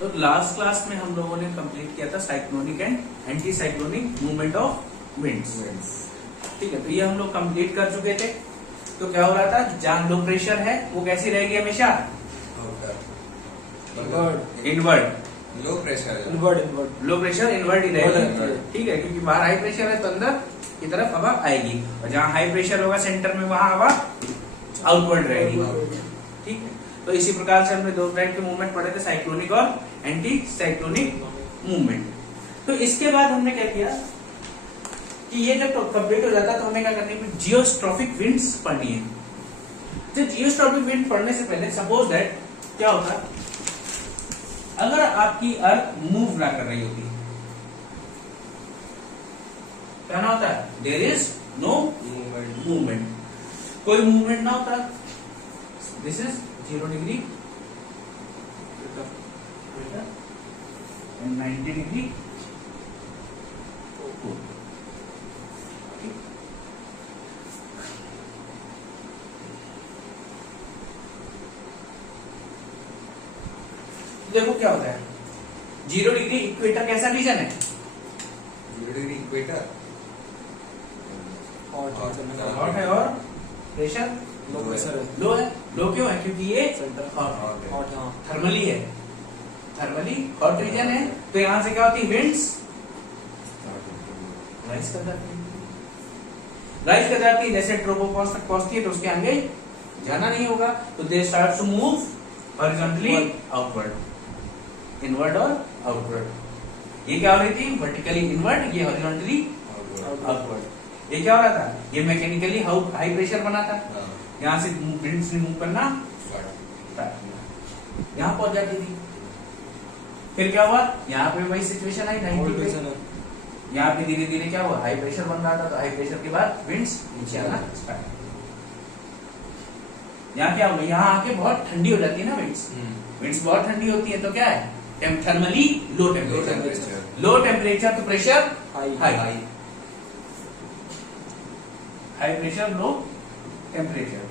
तो last class में हम लोगों ने कंप्लीट किया था cyclonic and anti cyclonic movement of winds. ठीक है, तो ये हम लोग कंप्लीट कर चुके थे। तो क्या हो रहा था, जहां लो प्रेशर है वो कैसी रहेगी हमेशा, inward. Low pressure low pressure inward ही रहेगी। ठीक है, क्योंकि बाहर हाई प्रेशर है तो अंदर की तरफ हवा आएगी, और जहां हाई प्रेशर होगा सेंटर में वहां हवा आउटवर्ड रहेगी। ठीक है, तो इसी प्रकार से हमने दो टाइप के मूवमेंट पढ़े थे, साइक्लोनिक और एंटी साइक्लोनिक मूवमेंट। तो इसके बाद हमने क्या किया कि ये जब कंप्लीट हो जाता है तो हमें क्या करनी है, जियोस्ट्रॉफिक विंड्स पढ़नी है। तो जियोस्ट्रॉफिक विंड पढ़ने से पहले सपोज दैट क्या होता है, अगर आपकी अर्थ मूव ना कर रही होती, क्या ना होता है, देयर इज नो मूवमेंट, कोई मूवमेंट ना होता, this is 0 degree and 90 degree. देखो क्या होता है, 0 डिग्री इक्वेटर कैसा रीजन है, 0 डिग्री इक्वेटर हॉट है और प्रेशर लो है। लो क्यों है, क्योंकि ये हॉट थर्मली है, थर्मली हॉट रीजन है। तो यहां से क्या होती है, विंड्स राइज कर जाती है, राइज कर जाती है। जैसे ट्रोपोपॉज तक पहुंचती है तो उसके आगे जाना नहीं होगा, तो they start to move horizontally outward, inward और आउटवर्ड। ये क्या हो रही थी, वर्टिकली इनवर्ड, ये हॉरिजॉन्टली आउटवर्ड। ये क्या हो रहा था, ये मैकेनिकली हाई प्रेशर बना था, यहां से विंड्स ने मूव करना यहां पहुंच जाती थी। फिर क्या हुआ, यहाँ पे वही सिचुएशन आई 90 पे, यहाँ पे धीरे धीरे क्या हुआ, हाई प्रेशर बन रहा था, तो हाई प्रेशर के बाद विंड्स नीचे आना स्टार्ट। यहाँ क्या होगा, यहाँ आके बहुत ठंडी हो जाती है ना विंड्स, विंड्स बहुत ठंडी होती है, तो क्या है, thermally low temperature, low temperature तो pressure high, high pressure low temperature.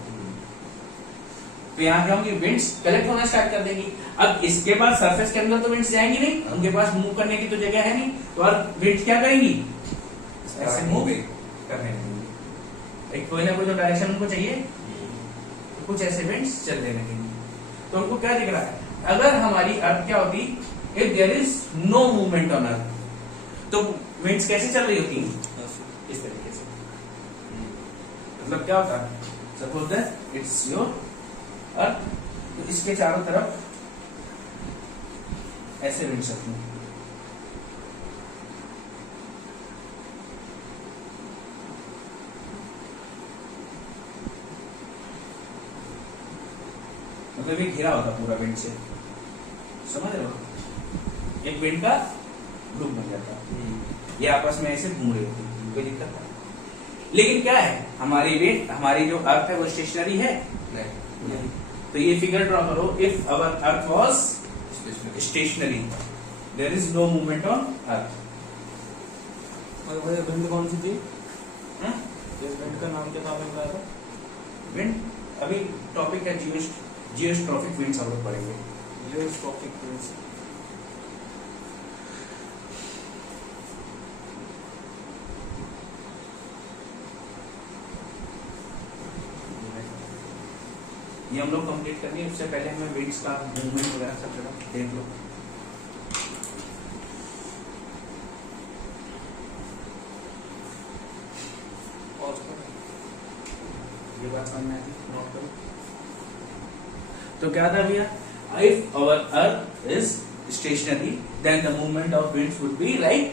तो यहाँ क्या होंगी, विंड्स कलेक्ट होना स्टार्ट कर देंगी। अब इसके बाद सरफेस के अंदर तो विंड्स जाएंगी नहीं, उनके पास मूव करने की तो जगह है नहीं, तो और विंड्स क्या करेंगी, ऐसे मूव करने लगेंगी। एक कोई ना कोई तो डायरेक्शन उनको चाहिए, तो कुछ ऐसे विंड्स चलने लगेंगी। तो उनको क्या दिख रहा है, अगर हमारी अर्थ क्या होती, if there is no movement on earth, तो विंड्स कैसे चल रही होती, इस तरीके से। मतलब क्या होता है, suppose that it's your earth, तो इसके चारों तरफ ऐसे विंड चलती है। मतलब ये घिरा होता पूरा विंड से, समझ रहे हो, एक विंड का ग्रुप बन जाता, ये आपस में ऐसे घूम रही होती, कोई दिक्कत नहीं। लेकिन क्या है, हमारी विंड, हमारी जो अर्थ है वो स्टेशनरी है नहीं। तो ये फिगर ड्रॉ करो, if our earth was stationary there is no movement on earth. Wind कौन सी थी, इस विंड का नाम क्या था आपने बताया था, विंड अभी टॉपिक है जियोस्ट्रॉफिक विंड्स हम लोग पढ़ेंगे। जियोस्ट्रॉफिक विंड्स, ये हम लोग कंप्लीट करेंगे, उससे पहले हमें विंड्स का मूवमेंट वगैरह सब जगह देख लो। ये बात समझ में आई, नोट करो। तो क्या था भैया, if our earth is stationary then the movement of winds would be like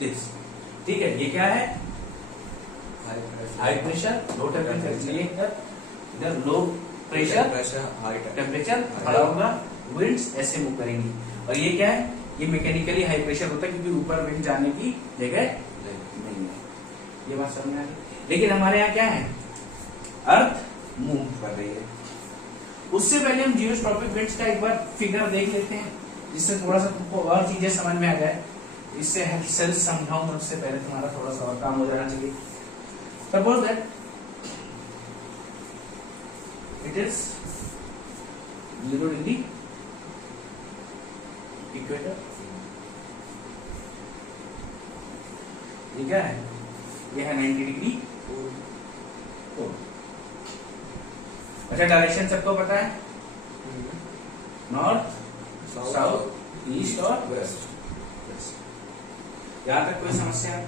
this. ठीक है, ये क्या है, हाई प्रेशर लो टेम्परेचर, ये इधर लो प्रेशर हाई टेम्परेचर खड़ा होगा, विंड्स ऐसे मूव करेंगी। और ये क्या है, ये मैकेनिकली हाई प्रेशर होता है, क्योंकि ऊपर विंड जाने की जगह नहीं है। ये बात समझ में आ गई। लेकिन हमारे यहाँ क्या है, अर्थ मूव कर रही है। उससे पहले हम जियोस्ट्रॉफिक विंड्स का एक बार फिगर देख लेते हैं, जिससे थोड़ा सा तुमको और चीजें समझ में आ जाए। इससे सेल्स समझाऊंगा, उससे पहले तुम्हारा थोड़ा सा और काम हो जाना चाहिए। Suppose that it is 0 degree equator. ये क्या है? ये है 90 डिग्री पोल। अच्छा, डायरेक्शन सबको पता है, नॉर्थ, साउथ, ईस्ट और वेस्ट। यहाँ तक कोई समस्या है?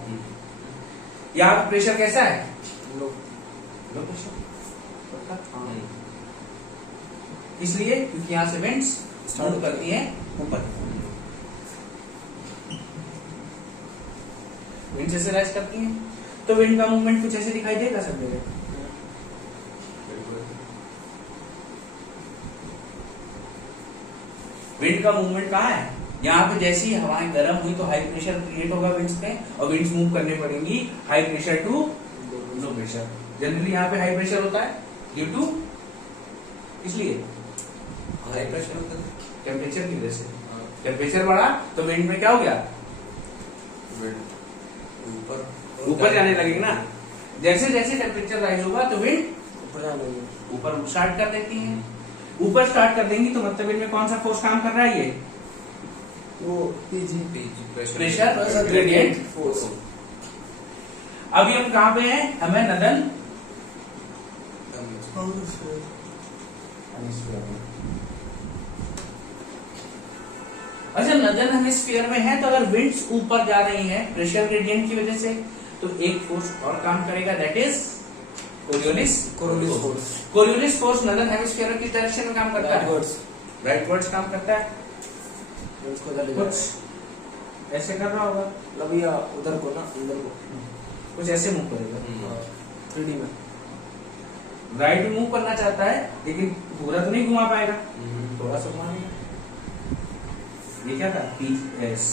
यहाँ पे प्रेशर कैसा है? लो लो प्रेशर। इसलिए क्योंकि यहाँ से विंड्स स्टार्ट करती हैं ऊपर, विंड जैसे राइज करती हैं, तो विंड का मूवमेंट कुछ ऐसे दिखाई देगा सब जगह। विंड का मूवमेंट कहाँ है? यहाँ पे जैसे ही हवाएं गर्म हुई तो हाई प्रेशर क्रिएट होगा विंड्स पे, और विंड्स मूव करने पड़ेंगी high pressure to low pressure. Generally यहाँ पे हाई प्रेशर होता है ड्यू टू, इसलिए हाई प्रेशर होता है, टेम्परेचर की वजह से। टेम्परेचर बढ़ा तो विंड में क्या हो गया? ऊपर ऊपर जाने लगेगी ना। जैसे जैसे टेम्परेचर राइज होगा तो विंड ऊपर जाने लगे। ऊपर स्टार्ट कर देती है। ऊपर स्टार्ट कर देंगी तो मतलब इनमें कौन सा फोर्स काम कर रहा है? ये वो पीजी प्रेशर ग्रेडियंट फोर्स। अभी हम कहाँ पे हैं? हमें नदन अच्छा, नदन हेमिस्फीयर में है, तो अगर विंड्स ऊपर जा रही हैं प्रेशर ग्रेडियंट की वजह से, तो एक फोर्स और काम करेगा, that is Coriolis force. Coriolis force northern hemisphere की डायरेक्शन में काम करता है, राइटवर्ड्स काम करता है। कुछ ऐसे कर रहा होगा, मतलब या उधर को ना, इधर को कुछ ऐसे मूव करेगा। 3D में राइट मूव करना चाहता है लेकिन पूरा तो नहीं घुमा पाएगा, थोड़ा सा घुमाएगा। ये क्या था? PS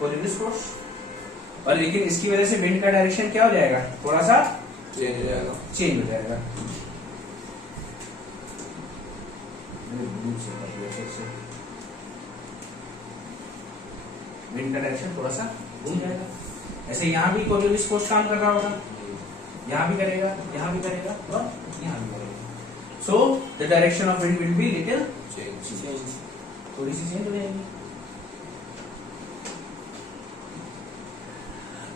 Coriolis force. और लेकिन इसकी वजह से विंड का डायरेक्शन क्या हो जाएगा? थोड़ा सा चेंज हो जाएगा। चेंज हो जाएगा। विंड का डायरेक्शन थोड़ा सा घूम जाएगा। ऐसे यहाँ भी कोरियोलिस फोर्स काम कर रहा होगा, यहाँ भी करेगा, यहाँ भी करेगा और यहाँ भी करेगा। So the direction of wind will be little change. थोड़ी सी चेंज हो जाएगी।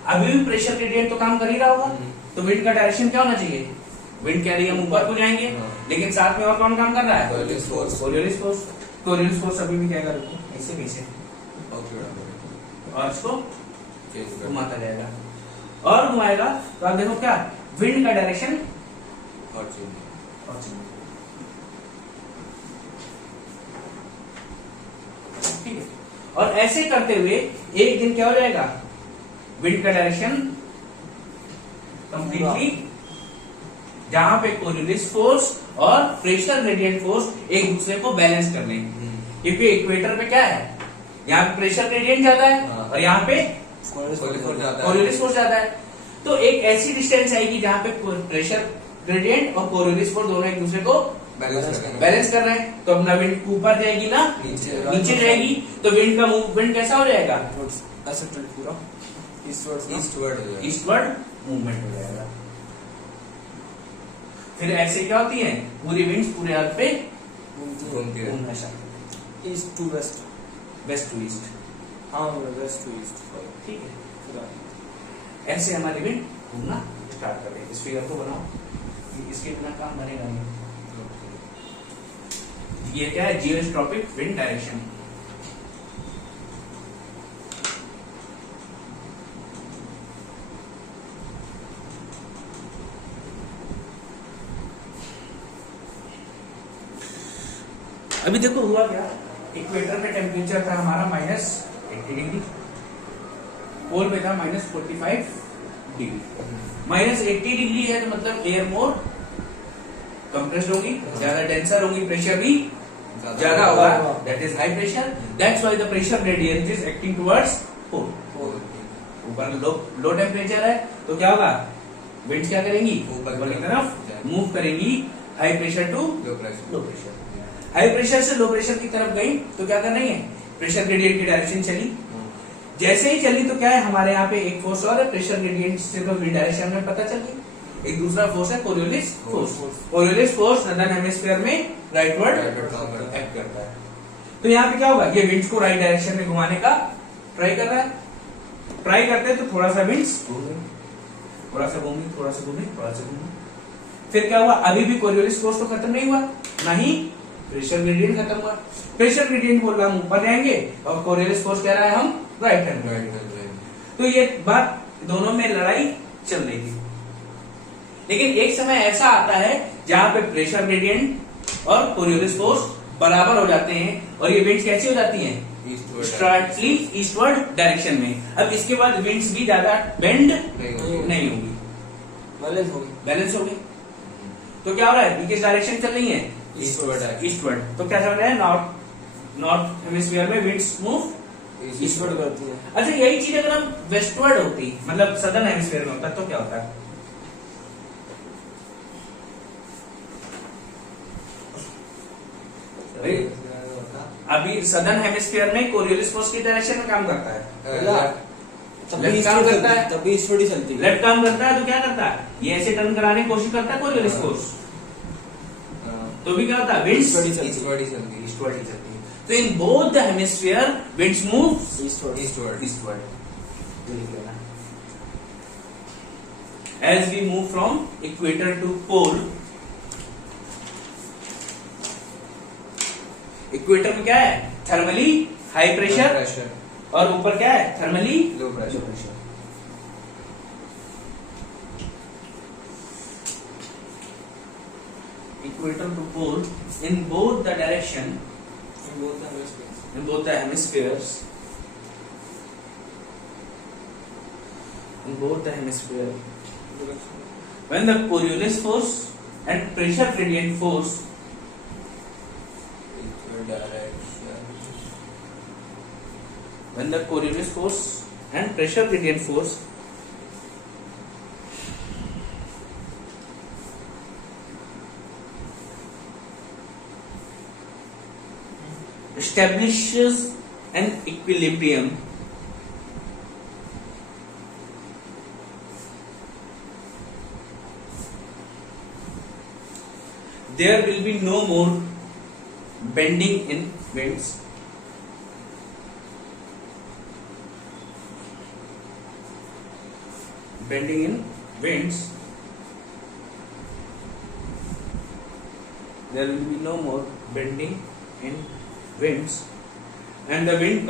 अभी भी प्रेशर ग्रेडियंट तो काम कर ही रहा होगा, तो विंड का डायरेक्शन क्या होना चाहिए? विंड कह रही है हम ऊपर को जाएंगे, लेकिन साथ में और कौन काम कर रहा है? Coriolis force. Coriolis force. Coriolis force अभी भी क्या करेगा? ऐसे पीछे, और इसको घुमाता जाएगा और घुमाएगा। तो आप देखो क्या विंड का डायरेक्शन और चेंज। ठीक है। और ऐसे करते हुए एक दिन क्या हो जाएगा? विंड का डायरेक्शन कंप्लीटली, जहां पे कोरियोलिस फोर्स और प्रेशर ग्रेडियंट फोर्स एक दूसरे को बैलेंस कर लेंगे। क्योंकि इक्वेटर पे क्या है? यहाँ पे प्रेशर ग्रेडियंट ज्यादा है और यहाँ पे कोरियोलिस फोर्स ज्यादा है। तो एक ऐसी डिस्टेंस आएगी जहां पे प्रेशर ग्रेडियंट और कोरियोलिस फोर्स दोनों एक दूसरे को बैलेंस कर रहे हैं। तो अपना विंड ऊपर जाएगी ना नीचे जाएगी, तो विंड का मूवमेंट कैसा हो जाएगा? ऐसे पूरा ईस्टवर्ड मूवमेंट हो जाएगा। फिर ऐसे क्या होती है? पूरी विंड्स पूरे अर्थ पे घूमती है। घूमना start, east to west. West to east. हाँ, वेस्ट टू ईस्ट। ठीक है, ऐसे हमारी विंड घूमना स्टार्ट कर देगी। इस फिगर को बनाओ, इसके बिना काम बनेगा नहीं। ये क्या है? Geotropic wind direction. अभी देखो हुआ क्या, इक्वेटर पे टेम्परेचर था हमारा -80 डिग्री, पोल पे था -45 डिग्री। -80 डिग्री है तो मतलब एयर मोर कंप्रेस्ड होगी, ज्यादा डेंसर होगी, प्रेशर भी ज्यादा होगा, that is high pressure. That's why the pressure gradient is acting towards pole. ऊपर लो टेम्परेचर है तो क्या होगा? विंड्स क्या करेंगी? ऊपर की तरफ मूव करेंगी, high pressure to low pressure. High pressure से लो प्रेशर की तरफ गई तो क्या कर रही है? प्रेशर ग्रेडियंट की डायरेक्शन चली। जैसे ही चली तो क्या है, हमारे यहाँ पे एक फोर्स और है प्रेशर ग्रेडियंट से तो डायरेक्शन में पता चल गई। एक दूसरा फोर्स है Coriolis force. Coriolis force northern hemisphere में राइटवर्ड एक्ट करता है। तो यहाँ पे क्या होगा, ये विंड्स को राइट डायरेक्शन में घुमाने का ट्राई कर रहा है। ट्राई करते हैं तो थोड़ा सा विंड्स घूमे, थोड़ा सा घूमे, थोड़ा सा घूमे, थोड़ा सा घूमे। फिर क्या हुआ, अभी भी कोरियोलिस फोर्स तो खत्म नहीं हुआ, ना ही प्रेशर ग्रेडियंट खत्म हुआ। प्रेशर ग्रेडियंट बोल रहा हम ऊपर जाएंगे और कोरियोलिस फोर्स कह रहा है हम right hand. Right hand drive. तो ये बात, दोनों में लड़ाई चल रही थी। लेकिन एक समय ऐसा आता है जहां पे प्रेशर ग्रेडियंट और कोरियोलिस फोर्स बराबर हो जाते हैं और ये विंड्स कैसी हो जाती हैं, स्ट्राइटली ईस्टवर्ड डायरेक्शन में। अब इसके बाद विंड्स भी ज्यादा बेंड नहीं होगी, बैलेंस हो गई। बैलेंस हो गई। तो क्या हो रहा है, किस डायरेक्शन चल रही है, ईस्टवर्ड। ईस्टवर्ड। तो क्या समझ रहे हैं, नॉर्थ हेमिस्फीयर में विंड्स मूव ईस्टवर्ड करती है। अच्छा यही चीज अगर हम वेस्टवर्ड होती, मतलब सदर्न हेमिस्फीयर में होता तो क्या होता है, अभी सदर्न हेमिस्फीयर में कोरियोलिस फोर्स की डायरेक्शन में काम करता है, तभी काम करता है, तभी ईस्टवर्ड ही चलती है। लेफ्ट काम करता है तो क्या करता है, ये ऐसे टर्न कराने की कोशिश करता है कोरियोलिस फोर्स, तो भी क्या होता है, विंड्स ईस्टवर्ड ही चलती है। ईस्टवर्ड ही चलती है। ईस्टवर्ड ही चलती है। तो in both the hemisphere winds move eastward. Eastward. Eastward. As we move from equator to pole, equator में क्या है, थर्मली हाई प्रेशर, प्रेशर, और ऊपर क्या है, thermally low pressure. equator to pole in both the direction, in both the hemispheres, in both the hemisphere, when the Coriolis force and pressure gradient force direction, when the Coriolis force and pressure gradient force establishes an equilibrium, there will be no more bending in winds, bending in winds, there will be no more bending in winds, and the wind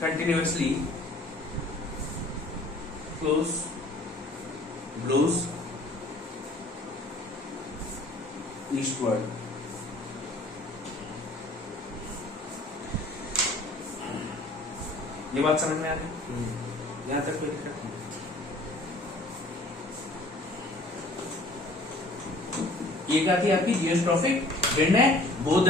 continuously blows eastward. ये बात समझ में आ गई, यहाँ तक कोई दिक्कत नहीं। ये क्या थी आपकी जियोस्ट्रॉफिक विंड है, बोथ द